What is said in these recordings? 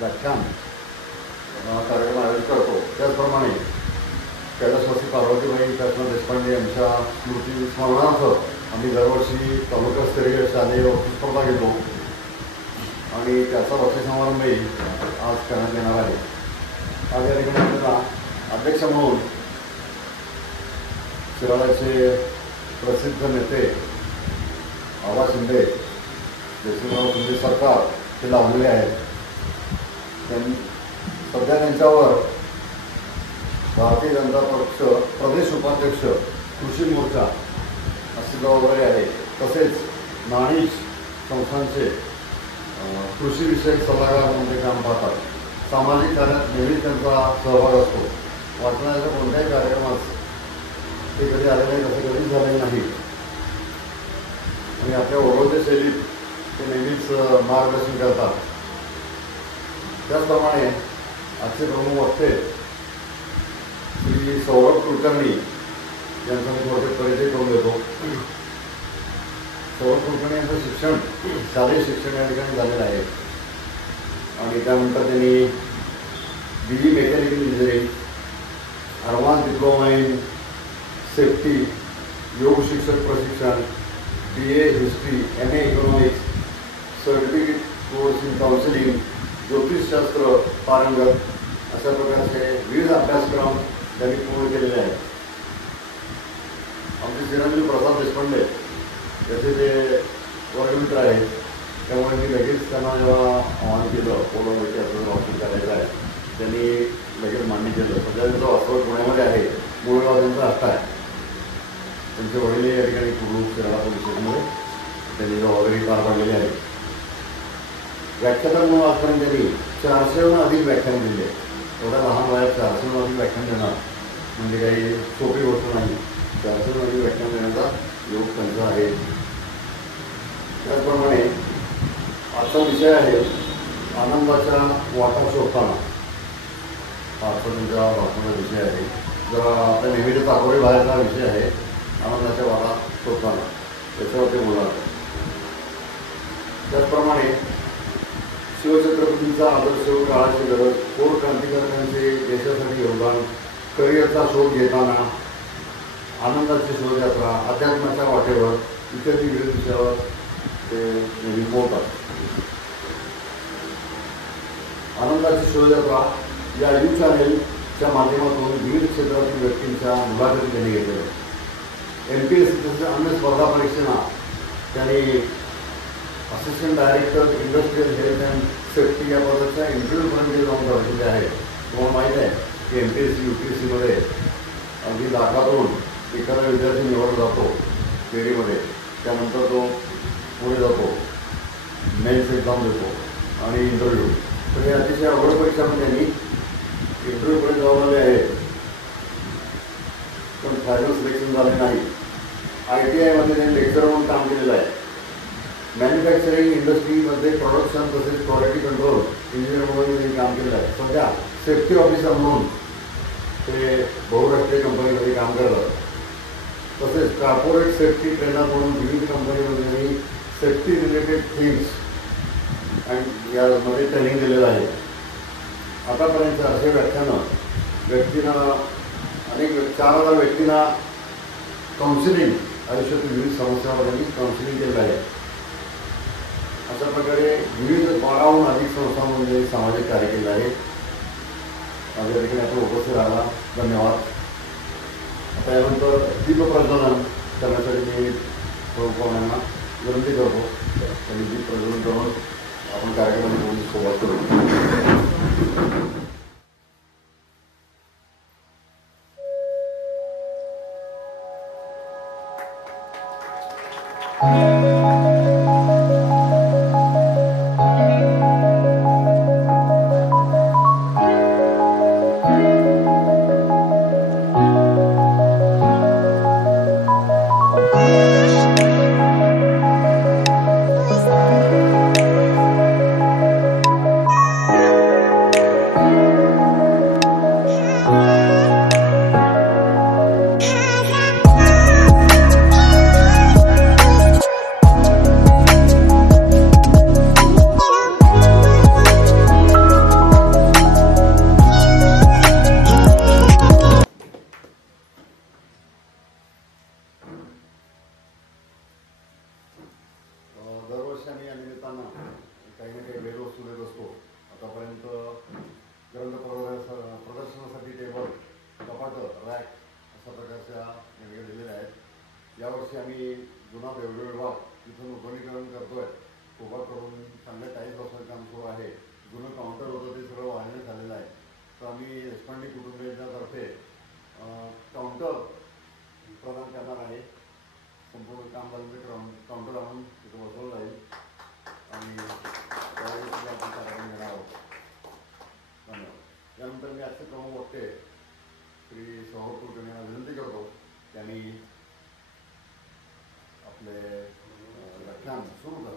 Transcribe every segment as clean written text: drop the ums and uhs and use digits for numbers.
व्याख्यान कार्यक्रम आयोजित करतो। त्याचप्रमाणे कैलासवासी पार्वतीबाई कृष्ण देशपांडे यांच्या स्मृती स्मरणार्थ आम्ही दरवर्षी तालुकास्तरीय शालेय वक्तृत्व स्पर्धा घेतो आणि त्याचा बक्षीस समारंभही आज करण्यात येणार आहे। आज या ठिकाणी आपल्याला अध्यक्ष म्हणून शिराळ्याचे प्रसिद्ध नेते आबा शिंदे, जयसिंगराव शिंदे सरकार हे लावलेले आहेत। सध्या त्यांच्यावर भारतीय जनता पक्ष प्रदेश उपाध्यक्ष कृषी मोर्चा अशी जबाबदारी आहे। तसेच नाणीज संस्थांचे कृषीविषयक सल्लागार म्हणून ते काम पाहतात। सामाजिक कार्यात नेहमीच त्यांचा सहभाग असतो। वाचनाच्या कोणत्याही कार्यक्रमात ते कधी आले नाही, तसे कधीच झाले नाही आणि आपल्या ओढवते शैलीत ते नेहमीच मार्गदर्शन करतात। त्याचप्रमाणे आजचे प्रमुख वक्ते श्री सौरभ कुलकर्णी यांचा मी थोडक्यात परिचय करून देतो। सौरभ कुलकर्णी यांचं शिक्षण शालेय शिक्षण या ठिकाणी झालेलं आहे आणि त्यानंतर त्यांनी BE mechanical engineering, advance diploma in safety, योग शिक्षक प्रशिक्षण, BA history, MA economics, certificate course in counselling, ज्योतिषशास्त्र पारंगत अशा प्रकारचे विविध अभ्यासक्रम त्यांनी पूर्ण केलेले आहेत। आमचे चिरंजीव प्रसाद देशपांडे याचे ते वर्गमित्र आहेत, त्यामुळे मी लगेच त्यांना जेव्हा आव्हान केलं पोलोमध्ये असं वाचन करायचं आहे, त्यांनी लगेच मान्य केलं। सध्या त्यांचं वास्तव पुण्यामध्ये आहे, मूळ गाव त्यांचा असता आहे। त्यांचे वडील या ठिकाणी पूर्ण शिराळा पोलीस स्टेशनमध्ये त्यांनी जबाबदारी पार पाडलेली आहे। व्याख्याता म्हणून आजपर्यंत त्यांनी 400हून अधिक व्याख्यान दिले। एवढ्या लहान वयात 400हून अधिक व्याख्यान देणार म्हणजे काही सोपी गोष्ट नाही। 400हून अधिक व्याख्यान देण्याचा योग त्यांचा आहे। त्याचप्रमाणे आजचा विषय आहे आनंदाच्या वाटा शोधताना। हा त्यांच्या भाषणाचा विषय आहे। जरा आपल्या नेहमीच्या चाकोरी बाहेरचा विषय आहे आनंदाच्या वाटा शोधताना, त्याच्यावरती बोलणार। त्याचप्रमाणे शिवछत्रपतींचा आदर्श व काळाची गरज, थोर क्रांतिकारकांचे देशासाठी योगदान, करिअरचा शोध घेताना, आनंदाची शोधयात्रा, अध्यात्माच्या वाटेवर इत्यादी विविध विषयावर ते नेहमी बोलतात। आनंदाची शोधयात्रा या न्यूज चॅनेलच्या माध्यमातून विविध क्षेत्रातील व्यक्तींच्या मुलाखती त्यांनी घेतल्या। MPSC तसेच अन्य स्पर्धा परीक्षांना त्यांनी assistant director industrial health and safety या पदाच्या इंटरव्ह्यूपर्यंत जाऊन बसलेले आहेत। तुम्हाला माहीत आहे की MPSC UPSCमध्ये अगदी लाखातून एखादा विद्यार्थी निवडला जातो फेरीमध्ये, त्यानंतर तो पुढे जातो, मेन्स एक्झाम देतो आणि इंटरव्ह्यू। तर हे अतिशय अवघड परीक्षा पण त्यांनी इंटरव्ह्यूपर्यंत जाऊन आले आहेत, पण फायनल सिलेक्शन झाले नाही। ITIमध्ये त्यांनी लेक्चर म्हणून काम केलेलं आहे। मॅन्युफॅक्चरिंग इंडस्ट्रीमध्ये प्रोडक्शन तसेच क्वालिटी कंट्रोल इंजिनियर म्हणून त्यांनी काम केलेलं आहे। सध्या सेफ्टी ऑफिसर म्हणून ते बहुराष्ट्रीय कंपनीमध्ये काम करतात। तसेच कॉर्पोरेट सेफ्टी ट्रेनर म्हणून विविध कंपनीमध्ये त्यांनी सेफ्टी रिलेटेड थिंग्स आणि यामध्ये ट्रेनिंग दिलेलं आहे। आतापर्यंत असे व्याख्यानं व्यक्तींना अनेक 4000 व्यक्तींना काउन्सिलिंग, आयुष्यातील विविध समस्यांवर त्यांनी काउन्सिलिंग केलं आहे। अशा प्रकारे विविध 12हून अधिक संस्थांमध्ये सामाजिक कार्य केलं आहे। माझ्या ठिकाणी आपण उपस्थित राहिला, धन्यवाद। आता यानंतर दीपप्रज्वलन करण्यासाठी मी प्रमुखांना विनंती करतो, आणि दीपप्रज्वलन करून आपण कार्यक्रमाची सुरुवात करू। असताना काही ना काही भेटवस्तू देत असतो. आतापर्यंत ग्रंथ प्रदर्शनासाठी टेबल, कपाटं, रॅक अशा प्रकारच्या वेगळ्या दिलेल्या आहेत. यावर्षी आम्ही जुना देवळे विभाग तिथून नूतनीकरण करतो आहे. उभा करून चांगल्या टाईल्स बसवायचं काम सुरू आहे. जुनं काउंटर होतं ते सगळं वाढण्यात आलेलं आहे. तर आम्ही देशपांडे कुटुंबियांच्यातर्फे काउंटर प्रदान करणार आहे. संपूर्ण काम झालं काउंटर आणून तिथं बसवलं जाईल आणि त्यावेळी सुद्धा आपण कार्यक्रम घेणार आहोत. धन्यवाद. यानंतर मी आजचे प्रमुख वक्ते श्री सौरभ कुलकर्णी यांना विनंती करतो त्यांनी आपले व्याख्यान सुरू कर.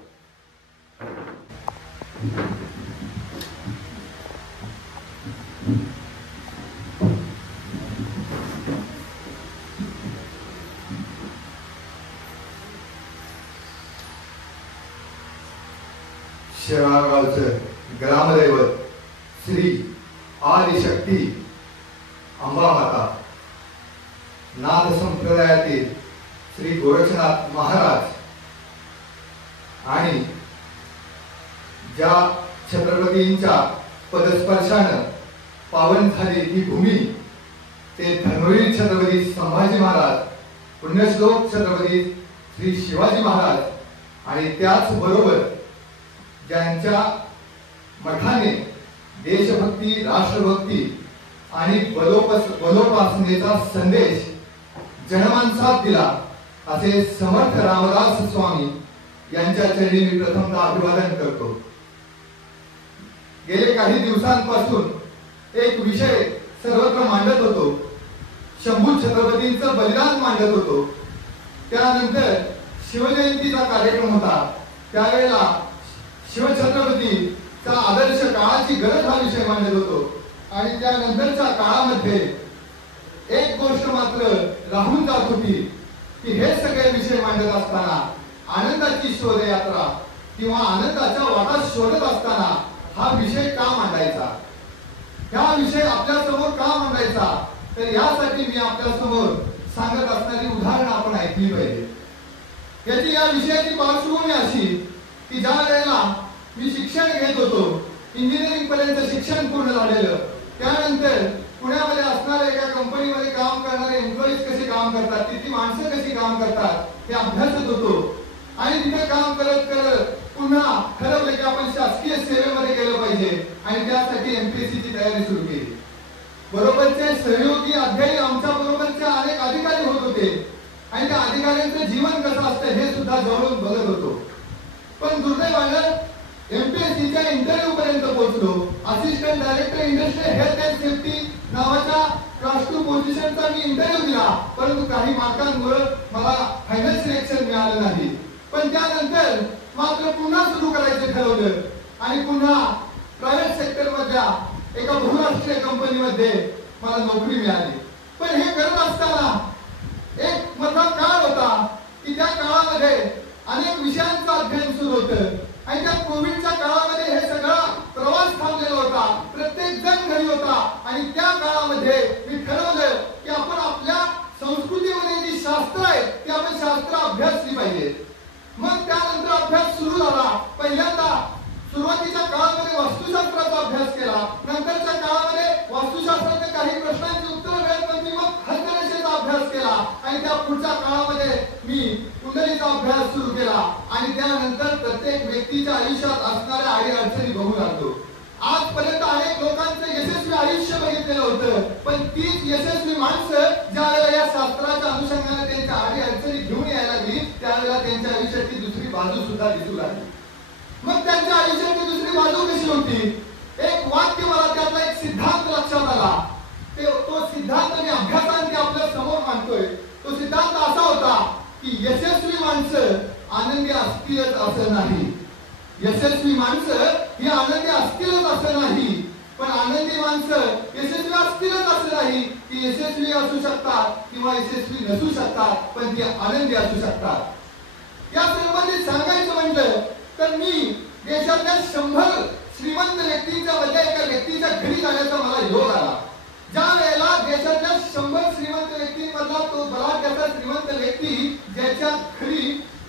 शेळगावचं ग्रामदैवत श्री आदिशक्ती अंबामाता, नाथ संप्रदायातील श्री गोरक्षनाथ महाराज आणि ज्या छत्रपतींच्या पदस्पर्शानं पावन झाली ही भूमी ते धर्मवीर छत्रपती संभाजी महाराज, पुण्यश्लोक छत्रपती श्री शिवाजी महाराज आणि त्याचबरोबर ज्यांच्या मठाने देशभक्ती, राष्ट्रभक्ती आणि बलोपासनेचा संदेश जनमानसात दिला असे समर्थ रामदास स्वामी यांच्या चरणी मी प्रथमतः अभिवादन करतो. गेले काही दिवसांपासून एक विषय सर्वत्र मांडत होतो. शंभू छत्रपतींचं बलिदान मांडत होतो. त्यानंतर शिवजयंतीचा कार्यक्रम होता. त्यावेळेला शिवछत्रपतीचा आदर्श काळाची गरज हा विषय मांडत होतो. आणि त्यानंतरच्या काळामध्ये एक गोष्ट मात्र राहून जात होती की हे सगळे विषय मांडत असताना आनंदाची शोधयात्रा किंवा आनंदाच्या वाटा शोधत असताना हा विषय का मांडायचा, हा विषय आपल्या समोर का मांडायचा. तर यासाठी मी आपल्या समोर सांगत असणारी उदाहरणं आपण ऐकली पाहिजे. याची या विषयाची पार्श्वभूमी अशी की ज्या वेळेला मी शिक्षण घेत होतो, इंजिनिअरिंग पर्यंत शिक्षण पूर्ण झालेलं, त्यानंतर पुण्यामध्ये असणाऱ्या एका कंपनीमध्ये काम करणारे एम्प्लॉईज कसे काम करतात, तिथली माणसं कशी काम करतात हे अभ्यासत होतो. आणि तिथे काम करत करत पुन्हा ठरवलं की आपण शासकीय सेवेमध्ये गेलं पाहिजे आणि त्यासाठी एमपीएससी ची तयारी सुरू केली. बरोबरचे सहयोगी अध्यायी आमच्या बरोबरचे अनेक अधिकारी होत होते आणि त्या अधिकाऱ्यांचं जीवन कसं असतं हे सुद्धा जवळून बघत होतो. पण दुर्दैवानं एमपीएससीच्या इंटरव्ह्यू पर्यंत पोहोचलो. Assistant director industrial health and safety नावाच्या क्लास 2 पोझिशनचा मी इंटरव्ह्यू दिला, परंतु काही मार्कांमुळे मला फायनल सिलेक्शन मिळालं नाही. पण त्यानंतर मात्र पुन्हा सुरू करायचं ठरवलं आणि पुन्हा प्रायव्हेट सेक्टर मधल्या एका बहुराष्ट्रीय कंपनीमध्ये मला नोकरी मिळाली. पण हे करत असताना एक मधला काळ होता की त्या काळामध्ये अनेक विषयांचं अध्ययन सुरू होतं आणि त्या कोविडच्या काळामध्ये हे सगळा प्रवास थांबलेला होता. प्रत्येक जण घरी होता आणि त्या काळामध्ये मी ठरवलं की आपण आपल्या संस्कृतीमध्ये जी शास्त्र आहे ती आपण शास्त्र अभ्यासली पाहिजे. मग त्यानंतर अभ्यास सुरू झाला. पहिल्यांदा सुरुवातीच्या काळामध्ये वास्तुशास्त्राचा अभ्यास केला. नंतरच्या काळामध्ये वास्तुशास्त्राचे काही प्रश्नांची उत्तरं मिळत नव्हती, मग हस्तरेषेचा अभ्यास केला आणि त्या पुढच्या काळामध्ये मी कुंडलीचा अभ्यास सुरू केला आणि त्यानंतर प्रत्येक व्यक्तीच्या आयुष्यात असणाऱ्या अडीअडचणी बघू लागलो. आजपर्यंत अनेक लोकांचं यशस्वी आयुष्य बघितलेलं होतं, पण तीच यशस्वी माणसं ज्या वेळेला या शास्त्राच्या अनुषंगाने त्यांच्या अडीअडचणी घेऊन यायला लागली त्यावेळेला त्यांच्या आयुष्याची दुसरी बाजू सुद्धा दिसू लागली. मग त्यांच्या आयुष्याची दुसरी बाजू कशी होती, एक वाक्य मला त्यातला एक सिद्धांत लक्षात आला. तो सिद्धांत मी अभ्यासांती आपल्या समोर मांडतोय. तो सिद्धांत असा होता की यशस्वी माणसं आनंदी असतीलच असं नाही. यशस्वी माणसं ही आनंदी असतीलच असं नाही, पण आनंदी माणसं यशस्वी असतीलच असं नाही. ती यशस्वी असू शकतात किंवा यशस्वी नसू शकतात, पण ती आनंदी असू शकतात. या संबंधित सांगायचं म्हटलं तर मी देशातल्या 100 श्रीमंत व्यक्तींच्या मध्ये एका व्यक्तीच्या घरी जाण्याचा मला योग आला. ज्या वेळेला देशातल्या 100 श्रीमंत व्यक्तींमधला तो बलाढ्याचा श्रीमंत व्यक्ती ज्याच्या घरी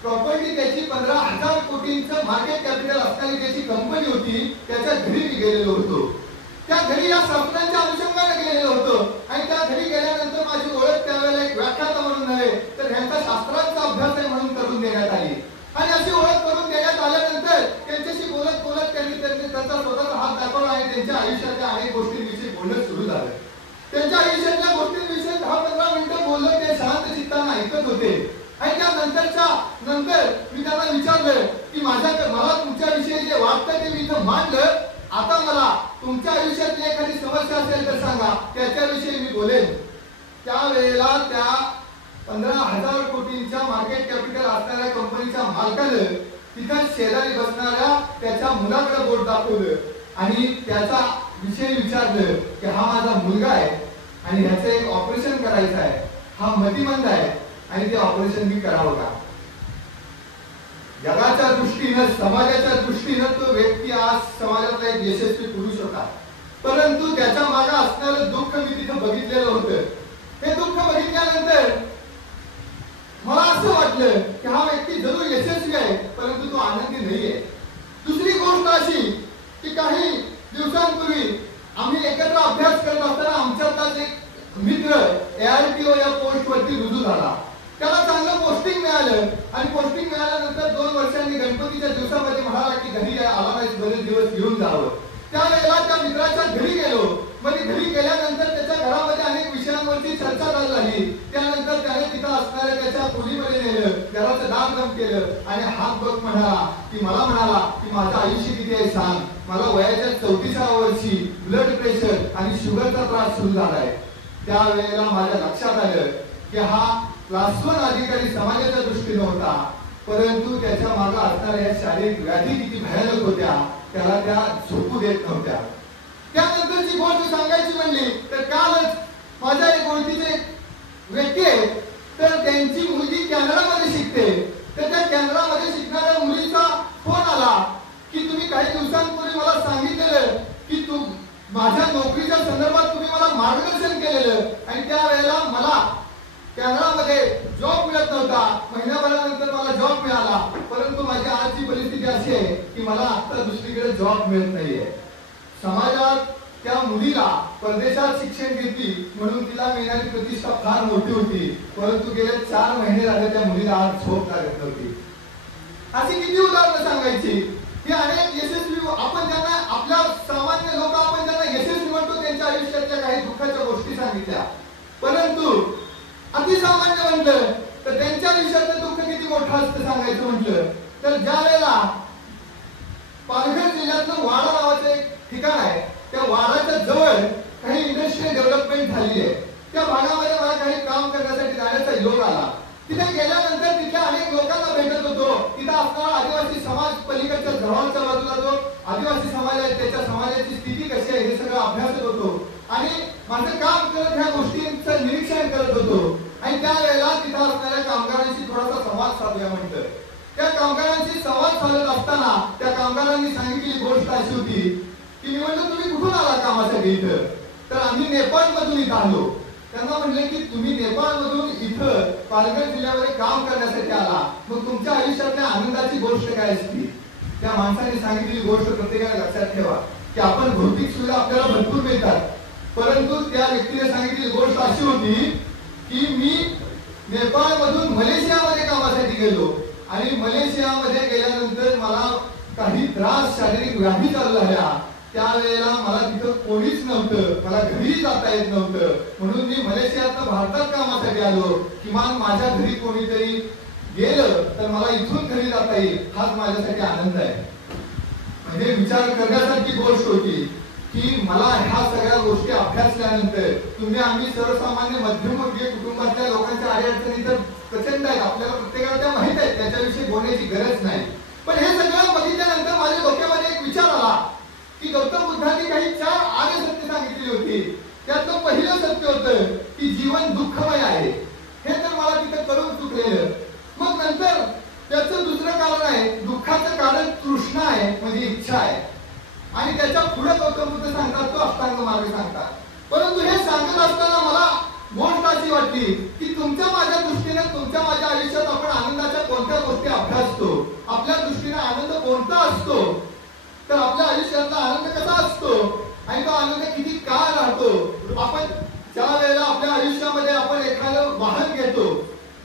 प्रॉपर्टी त्याची 15,000 कोटींचं मार्केट कॅपिटल असणारी त्याची कंपनी होती. त्याच्या घरी मी गेलेलो होतो. त्या घरी या स्वप्नांच्या अनुषंगाने गेलेलो होतो आणि त्या घरी गेल्यानंतर माझी ओळख त्यावेळेला एक व्याख्याता म्हणून नव्हे तर ह्यांचा शास्त्रांचा अभ्यास आहे म्हणून करून देण्यात आली. आणि अशी ओळख करून देण्यात आल्यानंतर त्यांच्याशी बोलत बोलत त्यांनी त्यांचा स्वतःचा हात दाखवला आणि त्यांच्या आयुष्यातल्या अनेक गोष्टींविषयी बोलणं सुरू झालं. त्यांच्या आयुष्यातल्या गोष्टींविषयी 10-15 मिनिटं बोललं. ते शांत चित्तानं ऐकत होते. आणि त्यानंतर मी त्यांना विचारलं की मला तुमच्याविषयी जे वाटतं ते मी इथं मांडलं. आता मला तुमच्या आयुष्यातली एखादी समस्या असेल तर सांगा, त्याच्याविषयी मी बोलेन. त्यावेळेला त्या 15,000 कोटींच्या मार्केट कॅपिटल असणाऱ्या कंपनीच्या मालकानं तिथं शेजारी बसणाऱ्या त्याच्या मुलाकडे बोट दाखवलं आणि त्याचा विषय विचारलं की हा माझा मुलगा आहे आणि ह्याचं एक ऑपरेशन करायचं आहे. हा मतिमंद आहे आणि ते ऑपरेशन मी करावं का? जगाच्या दृष्टीनं समाजाच्या दृष्टीनं तो व्यक्ती आज समाजातला एक यशस्वी पुरुष होता. परंतु त्याच्या मागे असणारं दुःख मी तिथं बघितलेलं होतं. हे दुःख बघितल्यानंतर मला असं वाटलं की हा व्यक्ती जरूर यशस्वी आहे परंतु तो आनंदी नाहीये. दुसरी गोष्ट अशी की काही दिवसांपूर्वी आम्ही एकत्र अभ्यास करत असताना आमच्यातलाच एक मित्र ARTO या पोस्ट वरती रुजू झाला. त्याला चांगलं पोस्टिंग मिळालं आणि पोस्टिंग मिळाल्यानंतर 2 वर्षांनी गणपतीच्या दिवसामध्ये म्हणाला की घरी आला नाही, बरेच दिवस घेऊन जावं. त्यावेळेला त्या मित्राच्या घरी गेलो. म्हणजे घरी गेल्यानंतर त्याच्या घरामध्ये अनेक विषयांवरती चर्चा चालू झाली. त्यानंतर त्याने तिथं असणाऱ्या त्याच्या खोलीमध्ये नेलं, घराचं दारबंद केलं आणि हात बघ म्हणाला की माझं आयुष्य किती आहे सांग. मला वयाच्या 34व्या वर्षी ब्लड प्रेशर आणि शुगरचा त्रास सुरू झालाय. त्यावेळेला माझ्या लक्षात आलं की हा क्लास 1 अधिकारी समाजाच्या दृष्टीने होता परंतु त्याच्या मागे असणाऱ्या शारीरिक व्याधी किती भयानक होत्या त्याला त्या झोपू देत नव्हत्या. त्यानंतरची गोष्ट सांगायची म्हणली तर कालच माझ्या एक ओळखीचे व्यक्ती आहे तर त्यांची मुलगी कॅनडामध्ये शिकते. तर त्या कॅनडामध्ये शिकणाऱ्या मुलीचा फोन आला की तुम्ही काही दिवसांपूर्वी मला सांगितलेलं की तू माझ्या नोकरीच्या संदर्भात तुम्ही मला मार्गदर्शन केलेलं आणि त्यावेळेला मला कॅनडामध्ये जॉब मिळत नव्हता. महिन्याभरानंतर मला जॉब मिळाला परंतु माझी आजची परिस्थिती अशी आहे की मला आता दुसरीकडे जॉब मिळत नाहीये. समाजात त्या मुलीला परदेशात शिक्षण घेतली म्हणून तिला मिळणारी प्रतिष्ठा फार मोठी होती परंतु गेले 4 महिने झाले त्या मुलीला आज झोप लागत नव्हती. अशी किती उदाहरणं सांगायची की अनेक यशस्वी आपण त्यांना आपल्या सामान्य लोक आपण त्यांना यशस्वी म्हणतो त्यांच्या आयुष्यातल्या काही दुःखाच्या गोष्टी सांगितल्या परंतु अतिसामान्य म्हटलं तर त्यांच्या आयुष्यातलं दुःख किती मोठं असतं सांगायचं म्हटलं तर ज्या वेळेला पालघर जिल्ह्यातलं वाडा नावाचं एक ठिकाण आहे त्या वाडाच्या जवळ काही इंडस्ट्रियल डेव्हलपमेंट झाली आहे. त्या भागामध्ये मला काही काम करण्यासाठी जाण्याचा योग आला. तिथे गेल्यानंतर तिथल्या अनेक लोकांना भेटत होतो. तिथे असणारा आदिवासी समाज पलीकडच्या जवळच्या बाजूला जो आदिवासी समाज आहे त्याच्या समाजाची स्थिती कशी आहे हे सगळं अभ्यासत होतो आणि माझं काम करत ह्या गोष्टींचं निरीक्षण करत होतो आणि त्यावेळेला तिथं असणाऱ्या कामगारांशी थोडासा संवाद साधूया म्हटलं. त्या कामगारांशी संवाद साधत असताना त्या कामगारांनी सांगितलेली गोष्ट अशी होती की मी म्हणलं तुम्ही कुठून आला कामासाठी इथं तर आम्ही नेपाळमधून इथं आलो. त्यांना म्हणले की तुम्ही नेपाळमधून इथं पालघर जिल्ह्यामध्ये काम करण्यासाठी आला मग तुमच्या आयुष्यातल्या आनंदाची गोष्ट काय असती. त्या माणसाने सांगितलेली गोष्ट प्रत्येकाला लक्षात ठेवा की आपण भौतिक सुविधा आपल्याला भरपूर मिळतात परंतु त्या व्यक्तीने सांगितलेली गोष्ट अशी होती की मी नेपाळमधून मलेशियामध्ये कामासाठी गेलो आणि मलेशियामध्ये गेल्यानंतर मला काही त्रास शारीरिक व्याधी चालू झाल्या. त्यावेळेला मला तिथं कोणीच नव्हतं, मला घरी जाता येत नव्हतं म्हणून मी मलेशियातनं भारतात कामासाठी आलो. किमान माझ्या घरी कोणीतरी गेलं तर मला इथून घरी जाता येईल हाच माझ्यासाठी आनंद आहे. म्हणजे विचार करण्यासारखी गोष्ट होती की मला ह्या सगळ्या गोष्टी अभ्यासल्यानंतर आम्ही सर्वसामान्य मध्यमवर्गीय कुटुंबातल्या लोकांच्या अडचणी तर प्रचंड आहेत आपल्याला प्रत्येकाला त्या माहित आहेत त्याच्याविषयी बोलण्याची गरज नाही. पण हे सगळं बघितल्यानंतर माझ्या डोक्यामध्ये एक विचार आला की गौतम बुद्धांनी काही 4 आर्य सत्य सांगितली होती. त्यातलं पहिलं सत्य होतं की जीवन दुःखमय आहे. हे तर मला तिथं करून चुकलेलं. मग नंतर त्याचं दुसरं कारण आहे दुःखाचं कारण तृष्णा आहे म्हणजे इच्छा आहे आणि त्याच्या पुढे गौतम बुद्ध सांगतात तो अष्टांग मार्ग सांगतात. परंतु हे सांगत असताना मला गोष्ट अशी वाटली की तुमच्या माझ्या दृष्टीने तुमच्या माझ्या आयुष्यात आपण आनंदाच्या कोणत्या गोष्टी कोणता असतो, तर आपल्या आयुष्यातला आनंद कसा असतो आणि तो आनंद किती काळ राहतो. आपण ज्या वेळेला आपल्या आयुष्यामध्ये आपण एखादं वाहन घेतो,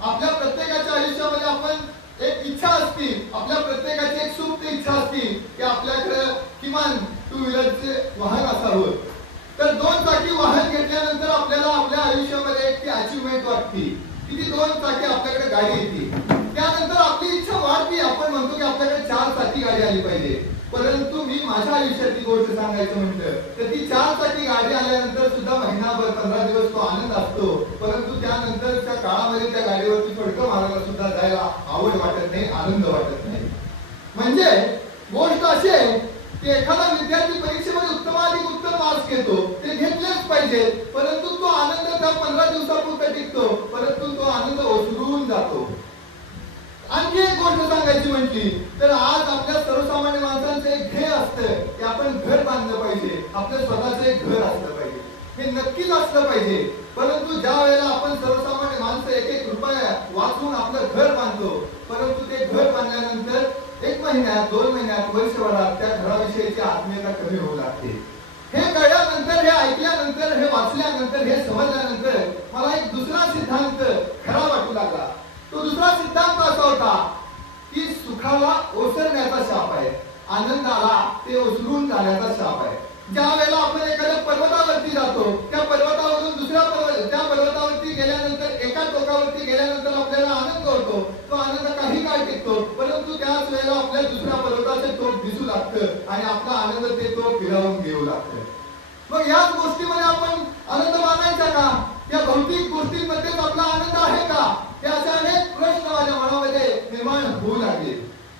आपल्या प्रत्येकाच्या आयुष्यामध्ये आपण एक इच्छा असती, आपल्या प्रत्येकाची एक सुप्त इच्छा असती की आपल्याकडे किमान टू व्हीलरचे वाहन असावं. तर 2 चाकी वाहन घेतल्यानंतर आपल्याला आपल्या आयुष्यामध्ये एक ती अचिव्हमेंट वाटते की ती 2 चाकी आपल्याकडे गाडी येते. त्यानंतर आपली इच्छा वाढते, आपण म्हणतो की आपल्याकडे 4 चाकी गाडी आली पाहिजे. परंतु मी माझ्या आयुष्यातली गोष्ट सांगायचं म्हटलं तर ती 4 चाकी गाडी आल्यानंतर सुद्धा महिनाभर 15 दिवस तो आनंद असतो, परंतु त्यानंतरच्या काळामध्ये त्या गाडीवरती फडकं मारायला सुद्धा जायला आवड वाटत नाही, आनंद वाटत नाही. म्हणजे गोष्ट अशी आहे की एखादा विद्यार्थी परीक्षेमध्ये उत्तमाधिक उत्तम मार्क्स घेतो, ते घेतलेच पाहिजे, परंतु तो आनंद त्या 15 दिवसापुरता टिकतो, परंतु तो आनंद ओसरून जातो. आणखी एक गोष्ट सांगायची म्हटली तर आज आपल्या सर्वसामान्य माणसांचं एक ध्येय असतं की आपण घर बांधलं पाहिजे, आपलं स्वतःचं एक घर असलं पाहिजे, हे नक्कीच असलं पाहिजे. परंतु ज्या वेळेला आपण सर्वसामान्य माणसं 1-1 रुपया वाचून आपलं घर बांधतो, परंतु ते घर बांधल्यानंतर 1 महिन्यात 2 महिन्यात वर्षभरात त्या घराविषयीची आत्मीयता कमी होऊ लागते. हे कळल्यानंतर, हे ऐकल्यानंतर, हे वाचल्यानंतर, हे समजल्यानंतर मला एक दुसरा सिद्धांत खरा वाटू लागला. तो दुसरा सिद्धांत असा होता की सुखाला ओसरण्याचा शाप आहे, आनंदाला ते ओसरून जाण्याचा शाप आहे. ज्या वेळेला आपण एखाद्या पर्वतावरती जातो, त्या पर्वतावरून दुसऱ्या त्या पर्वतावरती गेल्यानंतर एका टोकावरती गेल्यानंतर आपल्याला आनंद होतो, तो आनंद काही काळ टिकतो, परंतु त्याच वेळेला आपल्याला दुसऱ्या पर्वताचे टोक दिसू लागतं आणि आपला आनंद ते टोक फिरवून घेऊ लागतं. मग याच गोष्टीमध्ये आपण आनंद मानायचा का? या भौतिक गोष्टींमध्येच आपला आनंद आहे का? हे असे अनेक प्रश्न माझ्या मनामध्ये निर्माण होऊ लागले.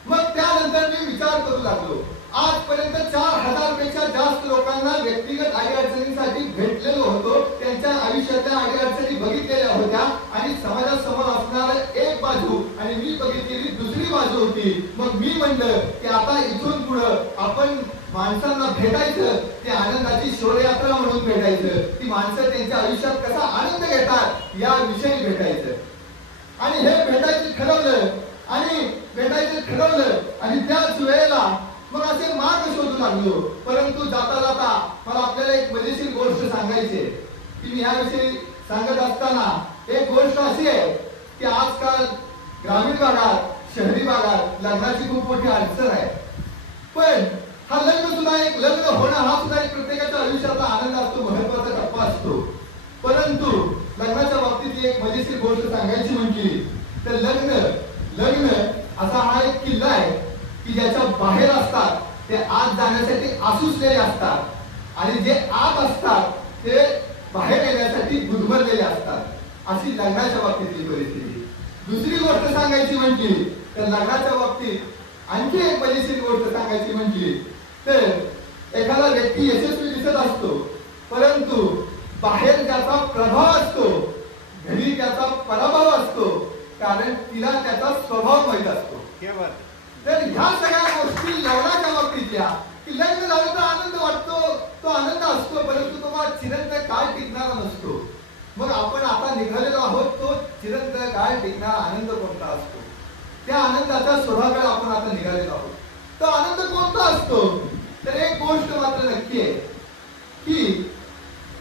मग त्यानंतर मी विचार करू लागलो. आजपर्यंत 4000 पेक्षा जास्त लोकांना व्यक्तिगत अडीअडचणींसाठी भेटलेलो होतो, त्यांच्या आयुष्यातल्या अडीअडचणी बघितलेल्या होत्या आणि समाजासमोर असणारं एक बाजू आणि मी बघितलेली दुसरी बाजू होती. मग मी म्हणलं की आता इथून पुढं आपण माणसांना भेटायचं, ते आनंदाची शोधयात्रा म्हणून भेटायचं, ती माणसं त्यांच्या आयुष्यात कसा आनंद घेतात या विषयी भेटायचं. आणि हे भेटायचं ठरवलं आणि त्याच वेळेला मग असे मार्ग शोधू लागलो. परंतु जाता जाता मला आपल्याला एक मजेशीर गोष्ट सांगायची की मी याविषयी सांगत असताना एक गोष्ट अशी आहे की आजकाल ग्रामीण भागात, शहरी भागात लग्नाची खूप मोठी अडचण आहे. पण हा लग्न होणं हा सुद्धा एक प्रत्येकाच्या आयुष्याचा आनंद असतो, महत्वाचा टप्पा असतो. परंतु लग्नाच्या बाबतीत एक मजेशीर गोष्ट सांगायची म्हटली तर लग्न असा हा एक किल्ला आहे की ज्याच्या बाहेर असतात ते आत जाण्यासाठी आसुसलेले असतात आणि जे आत असतात ते बाहेर येण्यासाठी गुदमरलेले असतात. अशी लग्नाच्या बाबतीतली परिस्थिती. दुसरी गोष्ट सांगायची म्हटली तर लग्नाच्या बाबतीत आणखी एक मजेशीर गोष्ट सांगायची म्हटली तर एखादा व्यक्ती यशस्वी दिसत असतो, परंतु बाहेर त्याचा प्रभाव असतो, घरी त्याचा पराभव असतो, कारण तिला त्याचा स्वभाव माहित असतो. तर ह्या सगळ्या गोष्टी लग्नाच्या बाबतीतल्या की लग्न झालं तर आनंद वाटतो, तो आनंद असतो, परंतु तो चिरंतन काळ टिकणारा नसतो. मग आपण आता निघालेलो आहोत, तो चिरंतन काळ टिकणारा आनंद कोणता असतो? त्या आनंदाच्या शोधाकडे आपण आता निघालेलो आहोत. तो आनंद कोणता असतो? तर एक गोष्ट मात्र नक्की आहे की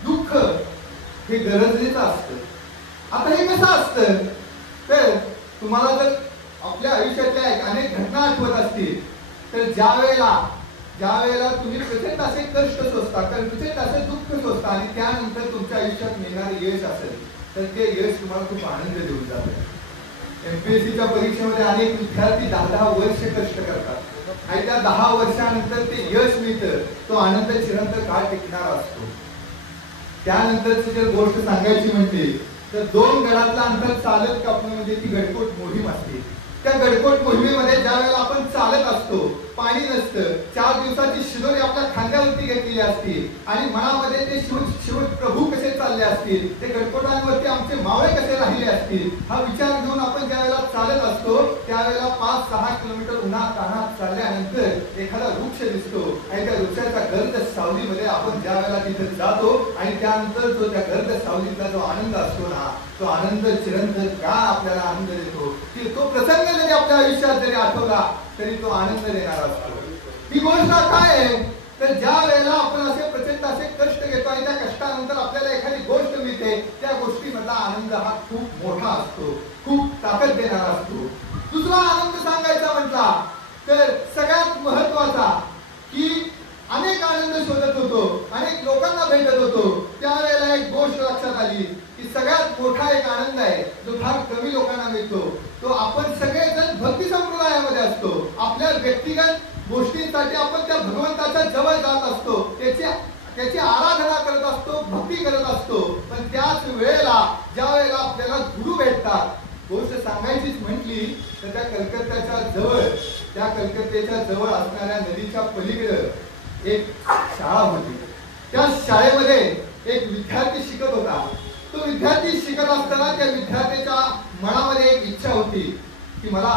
दुःख हे गरजेचं असतं. आता हे कसं असतं तर तुम्हाला जर आपल्या आयुष्यातल्या अनेक घटना आठवत असतील तर ज्या वेळेला तुम्ही प्रचंड असे कष्ट सोसता, प्रचंड असे दुःख सोसता आणि त्यानंतर तुमच्या आयुष्यात मिळणारे यश असेल तर ते यश तुम्हाला खूप आनंद देऊन जातं. एमपीएससीच्या परीक्षेमध्ये अनेक विद्यार्थी 10-10 वर्ष कष्ट करतात आणि त्या 10 वर्षानंतर ते यश मिळतं, तो आनंद चिरंतन काळ टिकणारा असतो. त्यानंतरची जर गोष्ट सांगायची म्हटली तर 2 गडातला अंतर चालत कापणं म्हणजे ती गडकोट मोहीम असते. त्या गडकोट मोहिमेमध्ये ज्या वेळेला आपण चालत असतो, पाणी नसतं, 4 दिवसाची शिदोरी आपल्या खांद्यावरती घेतलेली असते आणि मनामध्ये ते शिव प्रभू कसे चालले असतील, ते गडकोटांवरती आमचे मावळे कसे राहिले असतील हा विचार घेऊन आपण ज्या वेळेला चालत असतो त्यावेळेला 5-6 किलोमीटर उन्हात चालल्यानंतर एखादा वृक्ष दिसतो आणि त्या वृक्षाच्या गर्द सावलीमध्ये आपण ज्या वेळेला तिथे जातो आणि त्यानंतर जो त्या गर्द सावलीतला जो आनंद असतो ना, तो आनंद चिरंतन का आपल्याला आनंद देतो की तो प्रसंग जरी आपल्या आयुष्यात जरी आठवला तरी तो आनंद देणारा असतो. ही गोष्ट काय आहे तर ज्या वेळेला आपण असे प्रचंड असे कष्ट घेतो आणि त्या कष्टानंतर आपल्याला एखादी गोष्ट मिळते, त्या गोष्टीमधला आनंद हा खूप मोठा असतो, खूप ताकद देणारा असतो. दुसरा आनंद सांगायचा म्हटला तर सगळ्यात महत्वाचा की अनेक आनंद शोधत होतो, अनेक लोकांना भेटत होतो, त्यावेळेला एक गोष्ट लक्षात आली की सगळ्यात मोठा एक आनंद आहे जो फार कमी लोकांना मिळतो, तो आपण सगळेजण भक्ती संप्रदायामध्ये असतो. आपल्या व्यक्तिगत गोष्टींसाठी आपण त्या भगवंताच्या जवळ जात असतो, त्याची आराधना करत असतो, भक्ती करत असतो. पण त्याच वेळेला ज्या वेळेला आपल्याला गुरु भेटतात, गोष्ट सांगायचीच म्हटली तर त्या कलकत्त्याच्या जवळ असणाऱ्या नदीच्या पलीकडे एक शाळा होती. त्या शाळेमध्ये एक विद्यार्थी शिकत होता. तो विद्यार्थी शिकत असताना त्या विद्यार्थ्याच्या मनामध्ये एक इच्छा होती की मला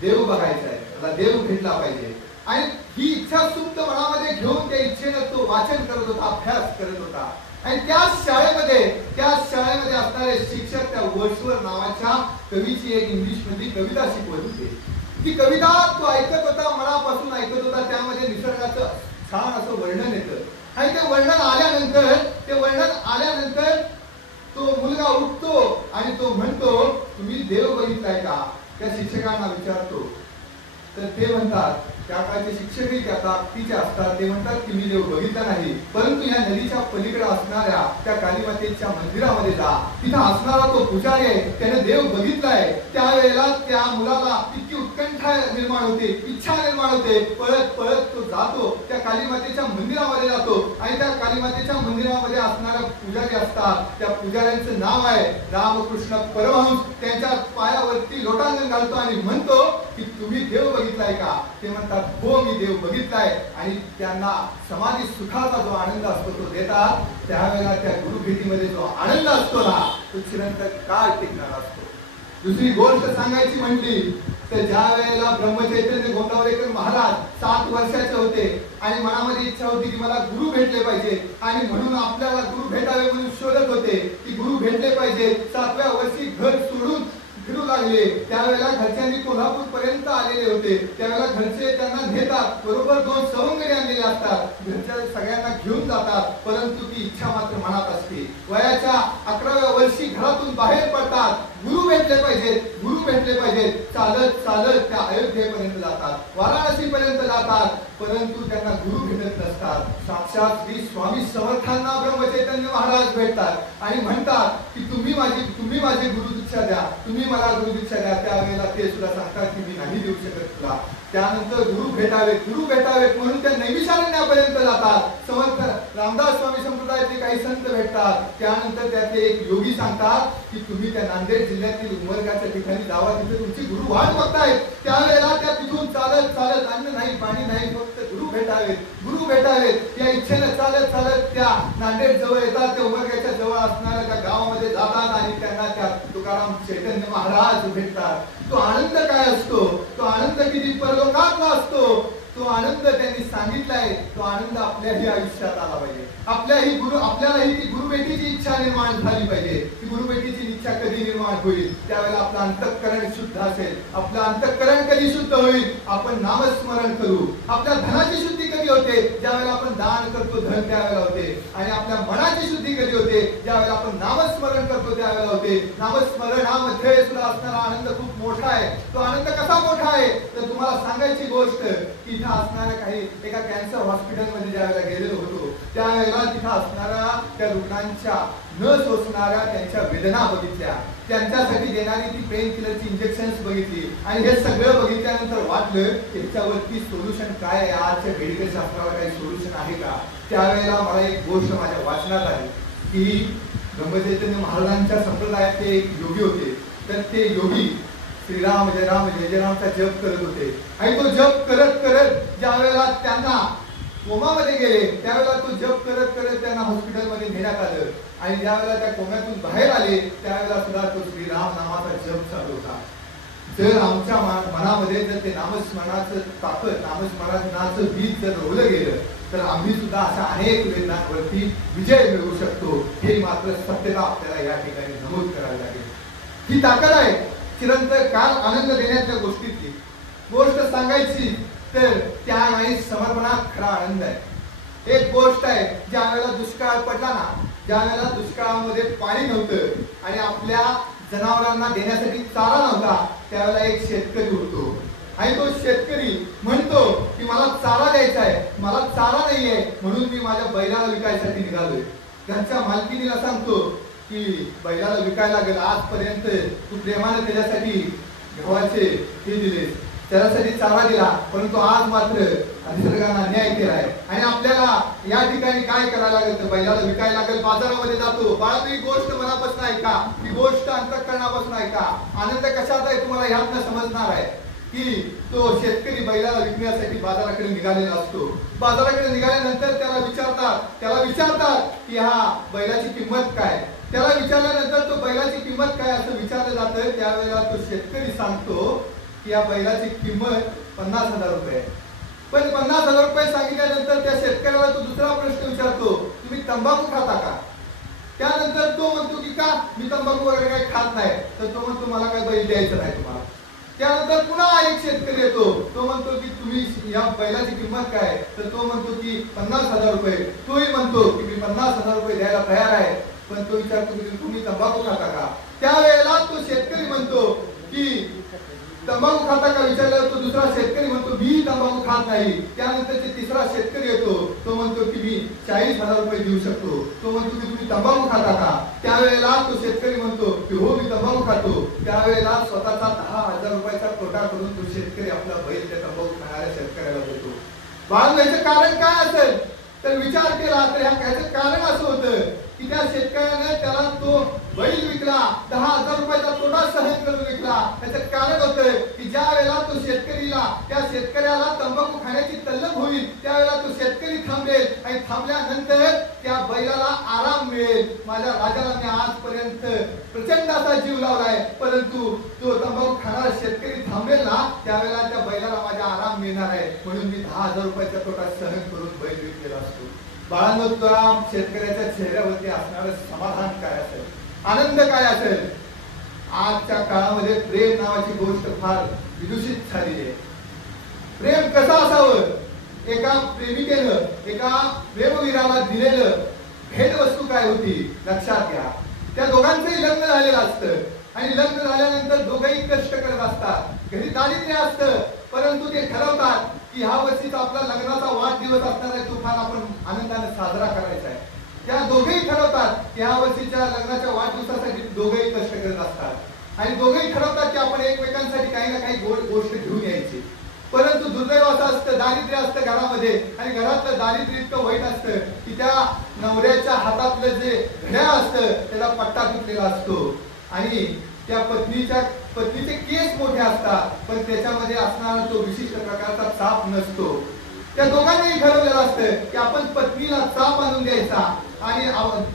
देव बघायचा आहे, मला देव भेटला पाहिजे. आणि ही इच्छा सुप्त मनामध्ये घेऊन त्या इच्छेने तो वाचन करत होता, अभ्यास करत होता. आणि त्याच शाळेमध्ये असणारे शिक्षक त्या वर्षवर नावाच्या कवीची एक इंग्लिश मधली कविता शिकवत होते. ती कविता तो ऐकत होता, मनापासून ऐकत होता. त्यामध्ये निसर्गाचं छान असं वर्णन येतं. आणि ते वर्णन आल्यानंतर तो मुलगा उठतो आणि तो म्हणतो, तुम्ही देव बघितलाय का? त्या शिक्षकांना विचारतो. तर ते म्हणतात, त्या काळचे शिक्षकही त्या ताकदीचे असतात, ते म्हणतात की मी देव बघितला नाही, परंतु या नदीच्या पलीकडे असणाऱ्या त्या कालीमातेच्या मंदिरामध्ये जा, तिथं असणारा तो पुजारी आहे, त्याने देव बघितलाय. त्यावेळेला त्या मुलाला इतकी उत्कंठा निर्माण होते, इच्छा निर्माण होते. पळत पळत तो जातो, त्या कालीमातेच्या मंदिरामध्ये जातो. आणि त्या कालीमातेच्या मंदिरामध्ये असणाऱ्या पुजारी असतात, त्या पुजाऱ्यांचं नाव आहे रामकृष्ण परमहंस. त्यांच्या पायावरती लोटांगण घालतो आणि म्हणतो की तुम्ही देव बघितलाय का? ते म्हणतात हो मी देव बघितलाय. आणि त्यांना समाधी सुखाचा जो आनंद असतो तो देतात. त्यावेळेला त्या गुरुभेटीमध्ये जो आनंद असतो ना, तो चिरंतन काळ टिकणारा असतो. दुसरी गोष्ट सांगायची म्हटली तर ज्या वेळेला ब्रह्मचैतन्य गोंदावलेकर महाराज 7 वर्षाचे होते आणि मनामध्ये इच्छा होती की मला गुरु भेटले पाहिजे, आणि म्हणून आपल्याला गुरु भेटावे म्हणून शोधत होते की गुरु भेटले पाहिजे. 7व्या वर्षी घर सोडून फिरू लागले. त्यावेळेला घरच्यांनी कोल्हापूर पर्यंत आलेले होते. त्यावेळेला घरचे त्यांना नेतात, बरोबर 2 सवंगडी आणलेले असतात, घरच्या सगळ्यांना घेऊन जातात. परंतु ती इच्छा मात्र मनात असते. वयाच्या 11व्या वर्षी घरातून बाहेर पडतात. गुरु भेटले पाहिजेत. चालत चालत त्या अयोध्येपर्यंत जातात, वाराणसी पर्यंत जातात, परंतु त्यांना गुरु भेटत नसतात. साक्षात श्री स्वामी समर्थांना ब्रह्मचैतन्य महाराज भेटतात आणि म्हणतात की तुम्ही माझी गुरु दीक्षा द्या, तुम्ही मला गुरु दीक्षा द्या. त्यावेळेला ते सुद्धा सांगतात की मी नाही देऊ शकत तुला. त्यानंतर गुरु भेटावेत म्हणून त्या नैमिषारण्यापर्यंत जातात. समर्थ रामदास स्वामी संप्रदायातले काही संत भेटतात. त्यानंतर त्यातले एक योगी सांगतात की तुम्ही त्या नांदेड जिल्ह्यातील उमरगाच्या ठिकाणी जावा, तिथे तुमची गुरु वाट बघतायत. त्यावेळेला त्या तिथून चालत चालत, अन्न नाही पाणी नाही, फक्त गुरु भेटावेत या इच्छेने चालत चालत त्या नांदेड जवळ येतात. त्या उमरगाच्या जवळ असणाऱ्या त्या गावामध्ये जातात आणि त्यांना त्या तुकाराम चैतन्य महाराज भेटतात. तो आनंद काय असतो, तो आनंद किती परलोकातला असतो, तो आनंद त्यांनी सांगितलाय. तो आनंद आपल्याही आयुष्यात आला पाहिजे. आपल्यालाही ती गुरुभेटीची इच्छा निर्माण झाली पाहिजे. ती गुरुभेटीची इच्छा कधी निर्माण होईल? त्यावेळेला आपलं अंतःकरण शुद्ध असेल. आपलं अंतःकरण कधी शुद्ध होईल? आपण नामस्मरण करू. आपल्या धनाची शुद्धी कधी होते? ज्यावेळेला आपण दान करतो, धन त्यावेळेला होते. आणि आपल्या मनाची शुद्धी कधी होते? ज्यावेळेला आपण नामस्मरण करतो त्यावेळेला होते. नामस्मरणामध्ये सुद्धा असणारा आनंद खूप मोठा आहे. तो आनंद कसा मोठा आहे तर तुम्हाला सांगायची गोष्ट की इथं असणाऱ्या काही एका कॅन्सर हॉस्पिटलमध्ये ज्यावेळेला गेलेलो होतो, त्यावेळेला तिथं असणाऱ्या त्या रुग्णांच्या न सोसणाऱ्या त्यांच्या वेदना बघितल्या, त्यांच्यासाठी देणारी ती पेन किलरची इंजेक्शन्स बघितली. आणि हे सगळं बघितल्यानंतर वाटलं त्याच्यावरती सोल्युशन काय आहे, आजच्या मेडिकल शास्त्राला काही सोल्युशन आहे का? त्यावेळेला मला एक गोष्ट माझ्या वाचनात आली की ब्रह्मचैतन्य महाराजांच्या संप्रदायातले एक योगी होते. तर ते योगी श्रीराम जय राम जय जय रामचा जप करत होते. आणि तो जप करत करत ज्या वेळेला त्यांना कोमामध्ये गेले, त्यावेळेला तो जप करत करत त्यांना हॉस्पिटलमध्ये नेण्यात आलं. आणि ज्यावेळेला त्या कोम्यातून बाहेर आले त्यावेळेला सुद्धा तो श्रीराम नामाचा जप चालू होता. जर आमच्या मनामध्ये जर ते नामस्मरणाचं ताकद, नामस्मरणाचं बीज जर रोवलं गेलं तर आम्ही सुद्धा अशा अनेक वेदनांवरती विजय मिळवू शकतो. हे मात्र सत्यता आपल्याला या ठिकाणी नमूद करावी लागेल. ही ताकद आहे चिरंतन काल आनंद देण्याच्या गोष्टीतली. गोष्ट सांगायची तर त्यावेळी समर्पणात खरा आनंद आहे. एक गोष्ट आहे, ज्या वेळेला दुष्काळ पडला ना, ज्या वेळेला दुष्काळामध्ये पाणी नव्हतं आणि आपल्या जनावरांना देण्यासाठी चारा नव्हता, त्यावेळेला एक शेतकरी उठतो आणि तो शेतकरी म्हणतो की मला चारा द्यायचा आहे, मला चारा नाहीये, म्हणून मी माझ्या बैलाला विकायसाठी निघालोय. त्यांच्या मालकीनीला सांगतो की बैलाला विकायला लागेल, आजपर्यंत तू प्रेमाने त्याच्यासाठी गव्हाचे हे दिले, त्याच्यासाठी चारा दिला, परंतु आज मात्र निसर्गाने अन्याय केलाय आणि आपल्याला या ठिकाणी काय करायला लागेल तर बैलाला विकायला लागेल. बाजारामध्ये जातो. बाळा, ही गोष्ट मनापासून ऐका, ही गोष्ट अंतःकरणापासून ऐका. आनंद कशाचा आहे तुम्हाला ह्यातनं समजणार आहे की तो शेतकरी बैलाला विकण्यासाठी बाजाराकडे निघालेला असतो. बाजाराकडे निघाल्यानंतर त्याला विचारतात की हा बैलाची किंमत काय. त्याला विचारल्यानंतर तो बैलाची किंमत काय असं विचारलं जातं. त्यावेळेला तो शेतकरी सांगतो की या बैलाची किंमत 50,000 रुपये. पण 50,000 रुपये सांगितल्यानंतर त्या शेतकऱ्याला तो दुसरा प्रश्न विचारतो, तुम्ही तंबाखू खाता का? त्यानंतर तो म्हणतो की का, मी तंबाखू वगैरे काही खात नाही. तर तो म्हणतो मला काय बैल द्यायचं नाही तुम्हाला. त्यानंतर पुन्हा एक शेतकरी येतो. तो म्हणतो की तुम्ही या बैलाची किंमत काय? तर तो म्हणतो की 50,000 रुपये. तोही म्हणतो की मी 50,000 रुपये द्यायला तयार आहे. पण तो विचारतो की तुम्ही तंबाखू खाता का? त्यावेळेला तो शेतकरी म्हणतो की तंबाखू खाता का विचारल्यावर तो दुसरा शेतकरी म्हणतो मी तंबाखू खात नाही. त्यानंतर तिसरा शेतकरी येतो. तो म्हणतो की मी 40,000 रुपये देऊ शकतो. तो म्हणतो की तुम्ही तंबाखू खाता का? त्यावेळेला तो शेतकरी म्हणतो की हो मी तंबाखू खातो. त्यावेळेला स्वतःचा 10,000 रुपयाचा तोटा करून तो शेतकरी आपला बैल त्या तंबाखू खाणाऱ्या शेतकऱ्याला देतो. बाळांनो, याचं कारण काय असेल तर विचार केला तर ह्याचं कारण असं होतं की त्या शेतकऱ्याने त्याला तो बैल विकला, 10,000 रुपयाचा तोटा सहन करून विकला. त्याचं कारण होतं की ज्या वेळेला तो त्या शेतकऱ्याला तंबाखू खाण्याची तल्लफ होईल, त्यावेळेला तो शेतकरी थांबेल आणि थांबल्यानंतर त्या बैलाला आराम मिळेल. माझ्या राजाला मी आजपर्यंत प्रचंड असा जीव लावलाय, परंतु तो तंबाखू खाणारा शेतकरी थांबेल ना, त्यावेळेला त्या बैलाला माझा आराम मिळणार आहे, म्हणून मी 10,000 रुपयाचा तोटा सहन करून बैल विकलेला असतो. बाळांनो, शेतकऱ्याच्या चेहऱ्यावरती असणारं समाधान काय असेल, आनंद काय असेल. आजच्या काळामध्ये प्रेम नावाची गोष्ट फार विदूषित झालेली आहे. प्रेम कसं असावं, एका प्रेमिकेनं एका प्रेमवीराला दिलेलं भेटवस्तू काय होती लक्षात घ्या. त्या दोघांचंही लग्न झालेलं असतं आणि लग्न झाल्यानंतर दोघंही कष्ट करत असतात, घरी दारिद्र्य असतं, परंतु ते ठरवतात की ह्या वर्षीचा आपला लग्नाचा वाढदिवस असणार आहे, तो फार आपण आनंदाने साजरा करायचा आहे. त्या दोघेही ठरवतात की ह्या वर्षीच्या लग्नाच्या वाढदिवसासाठी दोघेही कष्ट करत असतात आणि दोघेही ठरवतात की आपण एकमेकांसाठी काही ना काही गोष्ट घेऊन यायची. परंतु दुर्दैव असं असतं, दारिद्र्य असतं घरामध्ये आणि घरातलं दारिद्र्य इतकं वाईट असतं की त्या नवऱ्याच्या हातातलं जे घड्याळ असतं त्याला पट्टा तुटलेला असतो आणि त्या पत्नीचे केस मोठे असतात, पण त्याच्यामध्ये असणारा तो विशिष्ट प्रकारचा चाप नसतो. त्या दोघांनीही ठरवलेलं असतं की आपण पत्नीला चाप आणून द्यायचा आणि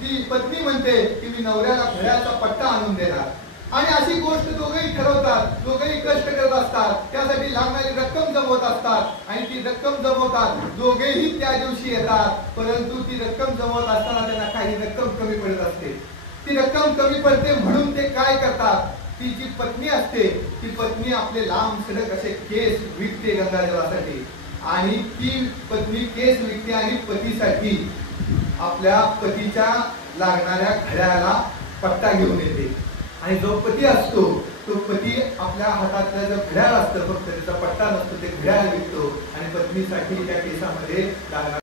ती पत्नी म्हणते की मी नवऱ्याला घड्याळाचा पट्टा आणून देणार. आणि अशी गोष्ट दोघेही ठरवतात, दोघेही कष्ट करत असतात, त्यासाठी लागणारी रक्कम जमवत असतात आणि ती रक्कम जमवतात. दोघेही त्या दिवशी येतात, परंतु ती रक्कम जमवत असताना त्यांना काही रक्कम कमी पडत असते. ती रक्कम कमी पडते म्हणून ते काय करतात, ती जी पत्नी असते ती पत्नी आपले लांब सडक असे केस विकते गंगाजलासाठी आणि ती पत्नी केस विकते आणि पतीसाठी आपल्या पतीच्या लागणाऱ्या घड्याळाला पट्टा घेऊन येते. आणि जो पती असतो तो पती आपल्या हातातल्या जो घड्याळ असतं फक्त त्याचा पट्टा नसतो, ते घड्याळ विकतो आणि पत्नीसाठी त्या केसामध्ये लागणारा